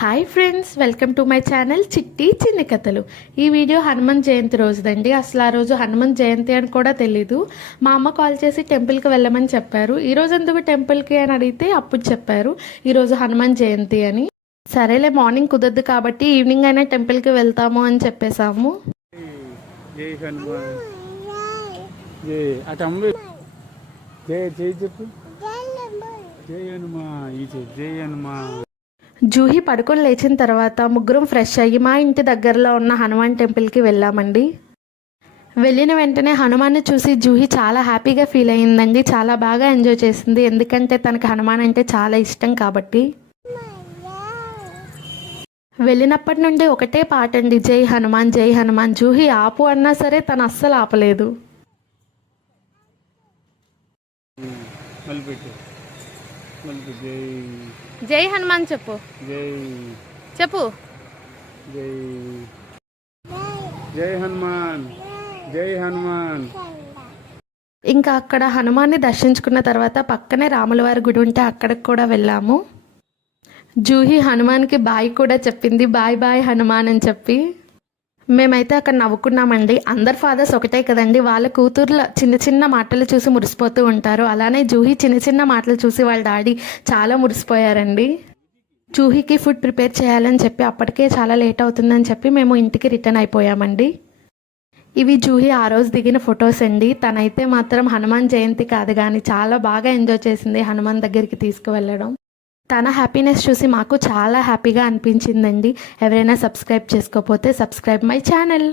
Hi friends, welcome to my channel చిట్టి చిన్ని కథలు. ఈ వీడియో హనుమాన్ జయంతి రోజుదండి. అసలు ఆ రోజు హనుమాన్ జయంతి అని కూడా తెలీదు. మా అమ్మ కాల్ చేసి టెంపుల్కి వెళ్ళమని చెప్పారు. ఈరోజు ఎందుకు టెంపుల్కి అని అడిగితే అప్పుడు చెప్పారు ఈరోజు హనుమాన్ జయంతి అని. సరేలే, మార్నింగ్ కుదరదు కాబట్టి ఈవినింగ్ అయినా టెంపుల్కి వెళ్తాము అని చెప్పేశాము. జై హనుమాన్. జై అటంబి. జై జై చెప్పు. జై హనుమాన్. జై హనుమాన్. జూహి పడుకొని లేచిన తర్వాత ముగ్గురం ఫ్రెష్ అయ్యి మా ఇంటి దగ్గరలో ఉన్న హనుమాన్ టెంపుల్కి వెళ్ళామండి. వెళ్ళిన వెంటనే హనుమాన్ని చూసి జూహి చాలా హ్యాపీగా ఫీల్ అయ్యిందండి. చాలా బాగా ఎంజాయ్ చేసింది, ఎందుకంటే తనకి హనుమాన్ అంటే చాలా ఇష్టం కాబట్టి. వెళ్ళినప్పటి నుండి ఒకటే పాట అండి, జై హనుమాన్ జై హనుమాన్. జూహి ఆపు అన్నా సరే తను అస్సలు ఆపలేదు. జై హనుమాన్ చెప్పు. చెప్పు. జై హనుమాన్. జై హనుమాన్. ఇంకా అక్కడ హనుమాన్ని దర్శించుకున్న తర్వాత పక్కనే రాములవారి గుడి ఉంటే అక్కడికి కూడా వెళ్ళాము. జూహి హనుమాన్కి బాయ్ కూడా చెప్పింది, బాయ్ బాయ్ హనుమాన్ అని చెప్పి. మేమైతే అక్కడ నవ్వుకున్నామండి. అందరు ఫాదర్స్ ఒకటే కదండి, వాళ్ళ కూతుర్ల చిన్న చిన్న మాటలు చూసి మురిసిపోతూ ఉంటారు. అలానే జూహి చిన్న చిన్న మాటలు చూసి వాళ్ళ డాడీ చాలా మురిసిపోయారండి. జూహికి ఫుడ్ ప్రిపేర్ చేయాలని చెప్పి అప్పటికే చాలా లేట్ అవుతుందని చెప్పి మేము ఇంటికి రిటర్న్ అయిపోయామండి. ఇవి జూహి ఆ రోజు దిగిన ఫొటోస్ అండి. తనైతే మాత్రం హనుమాన్ జయంతి కాదు కానీ చాలా బాగా ఎంజాయ్ చేసింది హనుమాన్ దగ్గరికి తీసుకువెళ్ళడం. తన హ్యాపీనెస్ చూసి మాకు చాలా హ్యాపీగా అనిపించిందండి. ఎవరైనా సబ్స్క్రైబ్ చేసుకోకపోతే సబ్స్క్రైబ్ మై ఛానల్.